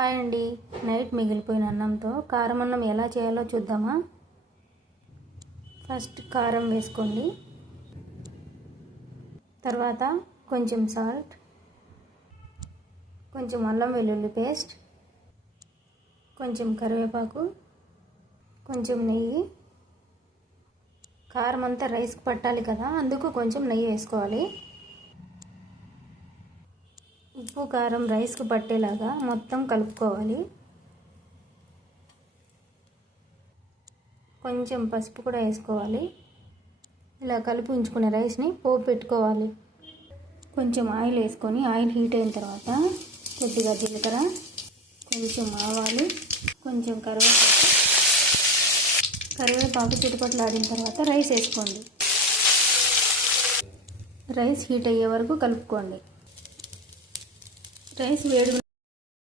Hi అండి. Night మిగిలిపోయిన అన్నంతో కారం అన్నం ఎలా చేయాలో చూద్దామా. ఫస్ట్ కారం వేసుకోండి, తర్వాత కొంచెం సాల్ట్, కొంచెం అల్లం వెల్లుల్లి పేస్ట్, కొంచెం కరివేపాకు, కొంచెం నెయ్యి. కారం అంతా రైస్కి పట్టాలి కదా, అందుకు కొంచెం నెయ్యి వేసుకోవాలి. ఉప్పు కారం రైస్కి పట్టేలాగా మొత్తం కలుపుకోవాలి. కొంచెం పసుపు కూడా వేసుకోవాలి. ఇలా కలిపి ఉంచుకున్న రైస్ని పోపు పెట్టుకోవాలి. కొంచెం ఆయిల్ వేసుకొని ఆయిల్ హీట్ అయిన తర్వాత కొద్దిగా జీలకర్ర, కొంచెం ఆవాలు, కొంచెం కరివేపాకు చిటపటలాడిన తర్వాత రైస్ వేసుకోండి. రైస్ హీట్ అయ్యే వరకు కలుపుకోండి. రైస్ వేడిగా